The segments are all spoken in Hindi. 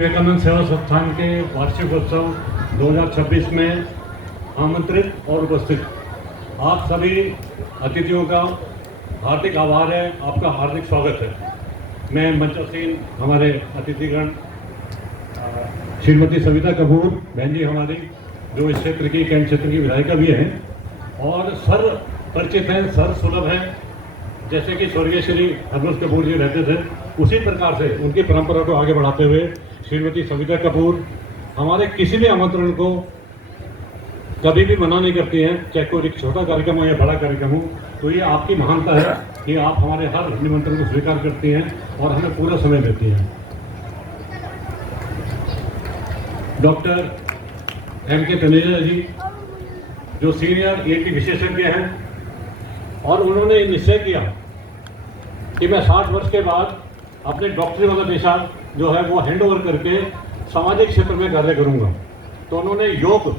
विवेकानंद सेवा संस्थान के वार्षिक उत्सव 2026 में आमंत्रित और उपस्थित आप सभी अतिथियों का हार्दिक आभार है। आपका हार्दिक स्वागत है। मैं मंचासीन हमारे अतिथिगण श्रीमती सविता कपूर बहन जी हमारी, जो इस क्षेत्र की कैंट क्षेत्र की विधायिका भी हैं और सर्व परिचित हैं, सर्व सुलभ हैं। जैसे कि स्वर्गीय श्री हरमोज कपूर जी रहते थे, उसी प्रकार से उनकी परंपरा को आगे बढ़ाते हुए श्रीमती सविता कपूर हमारे किसी भी आमंत्रण को कभी भी मना नहीं करती हैं, चाहे कोई छोटा कार्यक्रम हो या बड़ा कार्यक्रम हो। तो ये आपकी महानता है कि आप हमारे हर निमंत्रण को स्वीकार करती हैं और हमें पूरा समय देती हैं। Doctor M.K. तनेजा जी, जो सीनियर ENT विशेषज्ञ हैं, और उन्होंने निश्चय किया कि मैं 60 वर्ष के बाद अपने डॉक्टरी वाला पेशा जो है वो हैंड ओवर करके सामाजिक क्षेत्र में कार्य करूंगा। तो उन्होंने योग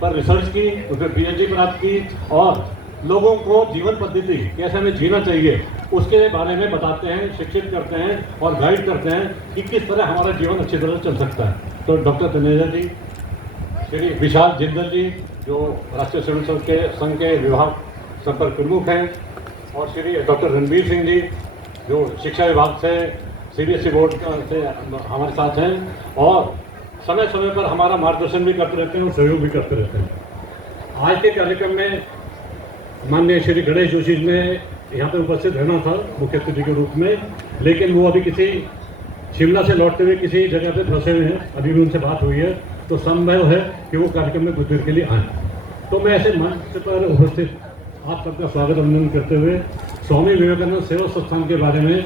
पर रिसर्च की, उसमें PhD प्राप्त की और लोगों को जीवन पद्धति कैसे हमें जीना चाहिए उसके बारे में बताते हैं, शिक्षित करते हैं और गाइड करते हैं कि किस तरह हमारा जीवन अच्छी तरह चल सकता है। तो डॉक्टर तनेजा जी, श्री विशाल जिंदल जी, जो राष्ट्रीय स्वयं संघ के विभाग संपर्क प्रमुख हैं, और श्री डॉक्टर रणबीर सिंह जी, जो शिक्षा विभाग से CBSE बोर्ड से हमारे साथ हैं और समय समय पर हमारा मार्गदर्शन भी करते रहते हैं और सहयोग भी करते रहते हैं। आज के कार्यक्रम में माननीय श्री गणेश जोशी ने यहाँ पर उपस्थित रहना था मुख्य अतिथि के रूप में, लेकिन वो अभी किसी शिमला से लौटते हुए किसी जगह पे फंसे हुए हैं। अभी भी उनसे बात हुई है, तो संभव है कि वो कार्यक्रम में कुछ देर के लिए आए। तो मैं ऐसे मंच पर उपस्थित आप सबका स्वागत अभिनंदन करते हुए स्वामी विवेकानंद सेवा संस्थान के बारे में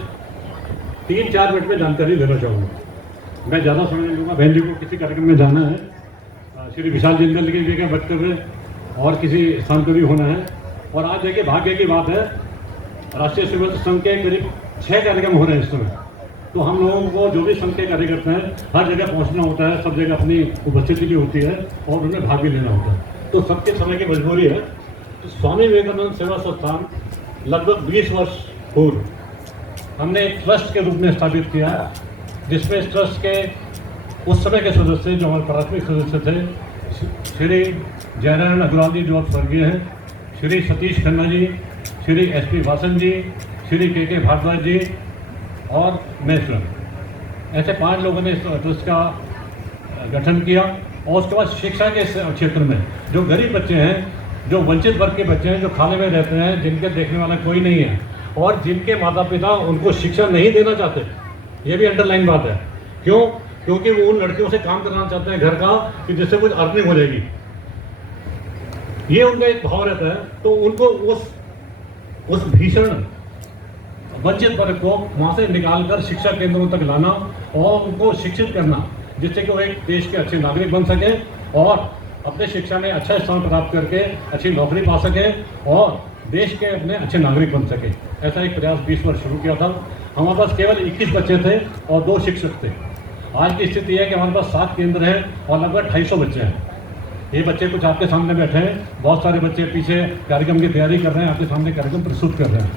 3-4 मिनट में जानकारी देना चाहूँगा। मैं ज़्यादा समय नहीं लूँगा, बहन जी को किसी कार्यक्रम में जाना है, श्री विशाल जिंदल की जगह बचते हुए और किसी स्थान पर भी होना है। और आज देखिए भाग्य की बात है, राष्ट्रीय स्वयं संघ के करीब 6 कार्यक्रम हो रहे हैं इस समय। तो हम लोगों को जो भी संघ के कार्यकर्ता हैं हर जगह पहुँचना होता है, सब जगह अपनी उपस्थिति भी होती है और उन्हें भाग भी लेना होता है। तो सबके समय की मजबूरी है। तो स्वामी विवेकानंद सेवा संस्थान लगभग 20 वर्ष पूर्व हमने एक ट्रस्ट के रूप में स्थापित किया, जिसमें इस ट्रस्ट के उस समय के सदस्य जो हमारे प्राथमिक सदस्य थे, श्री जयनारायण अग्रवाल जी जो अब स्वर्गीय हैं, श्री सतीश खन्ना जी, श्री SP वासन जी, श्री KK भारद्वाज जी और मैं स्वयं, ऐसे 5 लोगों ने इस ट्रस्ट का गठन किया। और उसके बाद शिक्षा के क्षेत्र में जो गरीब बच्चे हैं, जो वंचित वर्ग के बच्चे हैं, जो खाले में रहते हैं, जिनके देखने वाला कोई नहीं है और जिनके माता पिता उनको शिक्षा नहीं देना चाहते, ये भी अंडरलाइन बात है। क्यों? क्योंकि वो उन लड़कियों से काम कराना चाहते हैं घर का कि जिससे कुछ अर्निंग हो जाएगी, ये उनका एक भाव रहता है। तो उनको उस भीषण वंचित वर्ग को वहाँ से निकालकर शिक्षा केंद्रों तक लाना और उनको शिक्षित करना, जिससे कि वो एक देश के अच्छे नागरिक बन सकें और अपने शिक्षा में अच्छा स्थान प्राप्त करके अच्छी नौकरी पा सकें और देश के अपने अच्छे नागरिक बन सकें। ऐसा एक प्रयास 20 वर्ष शुरू किया था। हमारे पास केवल 21 बच्चे थे और 2 शिक्षक थे। आज की स्थिति है कि हमारे पास 7 केंद्र हैं और लगभग 250 बच्चे हैं। ये बच्चे कुछ आपके सामने बैठे हैं, बहुत सारे बच्चे पीछे कार्यक्रम की तैयारी कर रहे हैं, आपके सामने कार्यक्रम प्रस्तुत कर रहे हैं।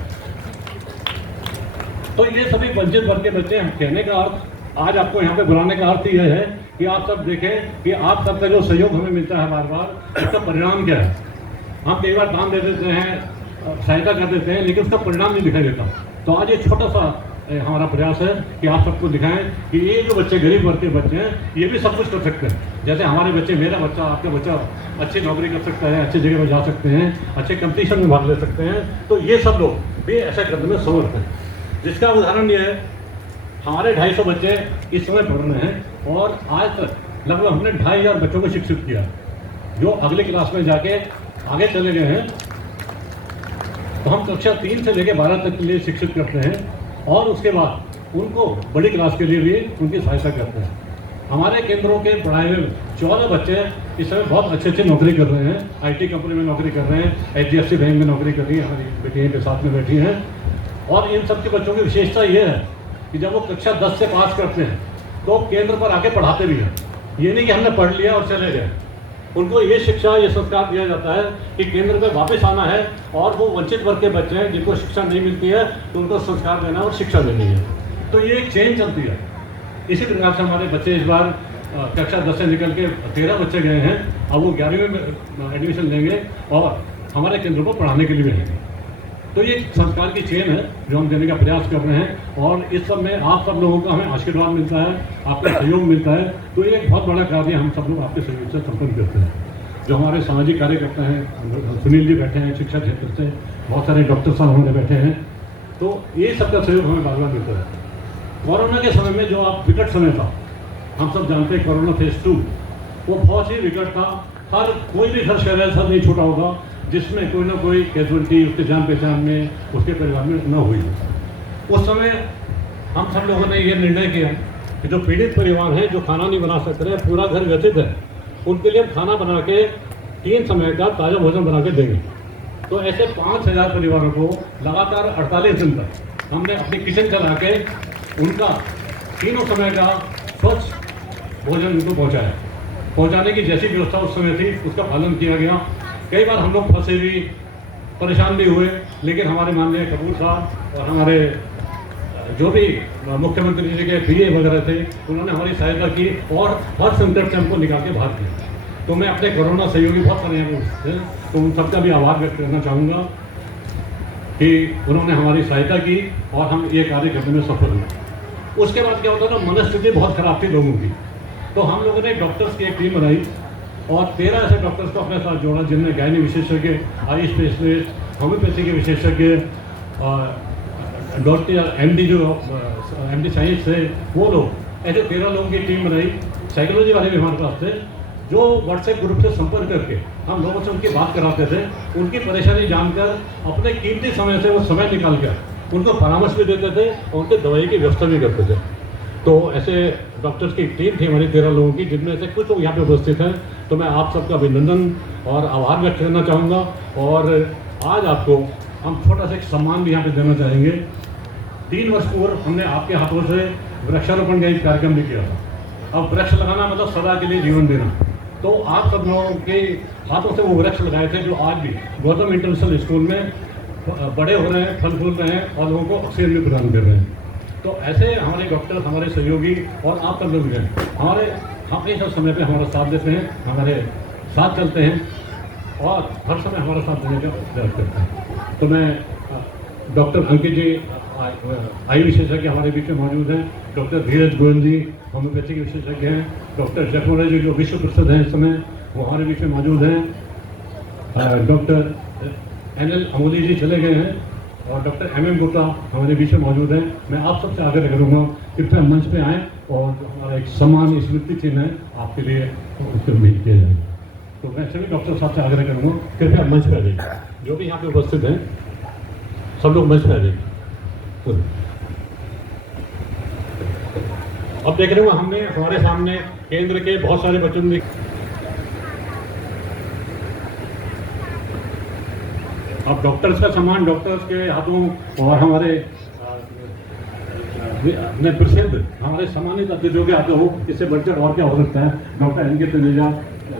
तो ये सभी वंचित वर्ग के बच्चे हैं। कहने का अर्थ, आज आपको यहाँ पे बुलाने का अर्थ यह है कि आप सब देखें कि आप सबका जो सहयोग हमें मिलता है बार बार, इसका परिणाम क्या है। हम कई बार दान दे देते हैं, सहायता कर देते हैं, लेकिन उसका परिणाम नहीं दिखाई देता। तो आज ये छोटा सा हमारा प्रयास है कि आप सबको दिखाएं कि ये जो बच्चे गरीब वर्ग के बच्चे हैं, ये भी सब कुछ कर सकते हैं। जैसे हमारे बच्चे, मेरा बच्चा, आपका बच्चा अच्छी नौकरी कर सकता है, अच्छी जगह पर जा सकते हैं, अच्छे कंपटीशन में भाग ले सकते हैं। तो ये सब लोग भी ऐसा करने में समर्थ हैं। जिसका उदाहरण ये है, हमारे 250 बच्चे इस समय पढ़ रहे हैं और आज तक लगभग हमने 2500 बच्चों को शिक्षित किया, जो अगली क्लास में जाके आगे चले गए हैं। तो हम कक्षा 3 से लेकर 12 तक के लिए शिक्षित करते हैं और उसके बाद उनको बड़ी क्लास के लिए भी उनकी सहायता करते हैं। हमारे केंद्रों के पढ़ाए हुए 14 बच्चे इस समय बहुत अच्छी नौकरी कर रहे हैं। IT कंपनी में नौकरी कर रहे हैं, HDFC बैंक में नौकरी कर रही है, हमारी बेटियाँ के साथ में बैठी हैं। और इन सबके बच्चों की विशेषता ये है कि जब वो कक्षा 10 से पास करते हैं तो केंद्र पर आके पढ़ाते भी हैं। ये नहीं कि हमने पढ़ लिया और चले गए। उनको ये शिक्षा, ये संस्कार दिया जाता है कि केंद्र पे वापस आना है और वो वंचित वर्ग के बच्चे हैं जिनको शिक्षा नहीं मिलती है, तो उनको संस्कार देना और शिक्षा देनी है। तो ये एक चेन चलती है। इसी प्रकार से हमारे बच्चे इस बार कक्षा 10 से निकल के 13 बच्चे गए हैं। अब वो 11वीं में एडमिशन लेंगे और हमारे केंद्र को पढ़ाने के लिए रहेंगे। तो ये संस्कार की चेन है जो हम देने का प्रयास कर रहे हैं और इस सब में आप सब लोगों का हमें आशीर्वाद मिलता है, आपका सहयोग मिलता है। तो ये एक बहुत बड़ा कार्य हम सब लोग आपके सहयोग से संपन्न करते हैं। जो हमारे सामाजिक कार्यकर्ता हैं, सुनील जी बैठे हैं, शिक्षा क्षेत्र से बहुत सारे डॉक्टर साहब हमारे बैठे हैं, तो ये सबका सहयोग हमें बार बार मिलता है। कोरोना के समय में जो आप विकट समय था, हम सब जानते हैं कोरोना फेज 2 वो बहुत ही विकट था। हर कोई भी घर शहर ऐसा नहीं छूटा होगा जिसमें कोई ना कोई कैजुअलिटी उसके जान पहचान में, उसके परिवार में न हुई। उस समय हम सब लोगों ने ये निर्णय किया कि जो पीड़ित परिवार हैं, जो खाना नहीं बना सकते हैं, पूरा घर व्यथित है, उनके लिए हम खाना बना के 3 समय का ताज़ा भोजन बना के देंगे। तो ऐसे 5000 परिवारों को लगातार 48 दिन तक हमने अपनी किचन चला के उनका 3 समय का स्वच्छ भोजन उनको पहुँचाने की जैसी व्यवस्था उस समय थी उसका पालन किया गया। कई बार हम लोग फंसे भी, परेशान भी हुए, लेकिन हमारे माननीय कपूर साहब और हमारे जो भी मुख्यमंत्री जी के पीए वगैरह थे, उन्होंने हमारी सहायता की और हर संकट से हमको निकाल के बाहर किया। तो मैं अपने कोरोना सहयोगी बहुत सारे हैं थे, तो उन सबका भी आभार व्यक्त करना चाहूँगा कि उन्होंने हमारी सहायता की और हम ये कार्य करने में सफल हुए। उसके बाद क्या होता था, मनस्थिति बहुत खराब थी लोगों की, तो हम लोगों ने डॉक्टर्स की एक टीम बनाई और 13 ऐसे डॉक्टर्स को अपने साथ जोड़ा जिनमें गायनी विशेषज्ञ, आई स्पेशलिस्ट, होम्योपैथी के विशेषज्ञ, डॉक्टर MD जो MD साइंस थे, वो लोग, ऐसे 13 लोगों की टीम बनाई। साइकोलॉजी वाले भी हमारे पास थे जो व्हाट्सएप ग्रुप से संपर्क करके हम लोगों से उनकी बात कराते थे, उनकी परेशानी जानकर अपने कीमती समय से वो समय निकाल कर उनको परामर्श भी देते थे और उनके दवाई की व्यवस्था भी करते थे। तो ऐसे डॉक्टर्स की टीम थी हमारी 13 लोगों की, जिनमें से कुछ लोग यहाँ पे उपस्थित हैं। तो मैं आप सबका अभिनंदन और आभार व्यक्त करना चाहूँगा और आज आपको हम छोटा सा एक सम्मान भी यहाँ पे देना चाहेंगे। 3 वर्ष पूर्व हमने आपके हाथों से वृक्षारोपण का एक कार्यक्रम भी किया था। अब वृक्ष लगाना मतलब सदा के लिए जीवन देना, तो आप सब लोगों के हाथों से वो वृक्ष लगाए थे जो आज भी गौतम इंटरनेशनल स्कूल में बड़े हो रहे हैं, फल फूल रहे हैं और लोगों को ऑक्सीजन भी प्रदान कर रहे हैं। तो ऐसे हमारे डॉक्टर, हमारे सहयोगी और आप सब लोग हैं, हमेशा समय पे हमारा साथ देते हैं, हमारे साथ चलते हैं और हर समय हमारा साथ देने का प्रयास करते हैं। तो मैं डॉक्टर अंकित जी आई विशेषज्ञ हमारे बीच में मौजूद हैं, डॉक्टर धीरज गोयल जी होम्योपैथी के विशेषज्ञ हैं, डॉक्टर जयपुरा जी जो विश्व प्रसिद्ध हैं इस समय, वो हमारे बीच में मौजूद हैं, डॉक्टर NL अमोली जी चले गए हैं और डॉक्टर MM गुप्ता हमारे बीच में मौजूद हैं। मैं आप सबसे आग्रह करूँगा कृपया मंच पे आएँ और जो हमारा एक सम्मान स्मृति चिन्ह है आपके लिए उसको भेज किया जाए। तो मैं सभी डॉक्टर साहब से आग्रह करूँगा कृपया मंच पे आ जाइए, जो भी यहाँ पे उपस्थित हैं सब लोग मंच पे आ जाइए। अब देख रहे हो हमने हमारे सामने केंद्र के बहुत सारे बच्चों ने अब डॉक्टर्स का सम्मान डॉक्टर्स के हाथों और हमारे प्रसिद्ध हमारे सम्मानित अतिथियों के हाथों हो, इससे बढ़कर और क्या हो सकता है। डॉक्टर NK तनेजा,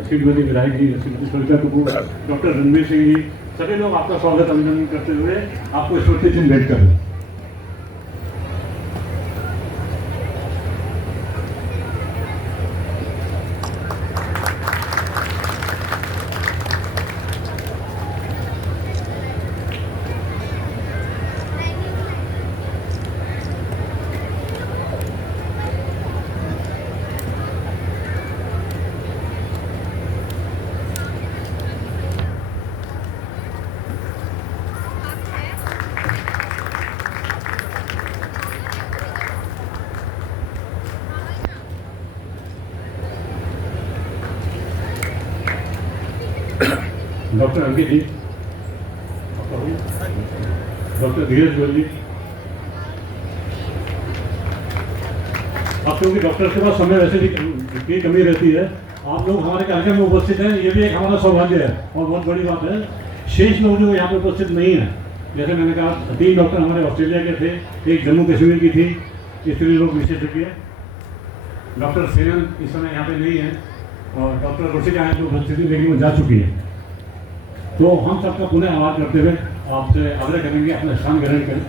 श्रीमती विधायक जी, श्रीमती सविता कपूर, डॉक्टर रणवीर सिंह जी, सभी लोग आपका स्वागत अभिनंदन करते हुए आपको स्मृति चिन्ह भेंट कर रहे हैं। डॉक्टर अंकित जी, डॉक्टर धीरज गोयल जी, अब क्योंकि डॉक्टर के पास समय वैसे भी की कमी रहती है, आप लोग हमारे कार्यक्रम में उपस्थित हैं, ये भी एक हमारा सौभाग्य है और बहुत बड़ी बात है। शेष लोग जो यहाँ पे उपस्थित नहीं है, जैसे मैंने कहा 3 डॉक्टर हमारे ऑस्ट्रेलिया के थे, एक जम्मू कश्मीर की थी, स्त्री रोग विशेषज्ञ, डॉक्टर सेनन इस समय यहाँ पे नहीं है और डॉक्टर रुचिका है जो उपस्थिति लेकिन वो जा चुकी है। तो हम सबका पुनः आभार करते हुए आपसे आग्रह करेंगे अपना स्थान ग्रहण करें।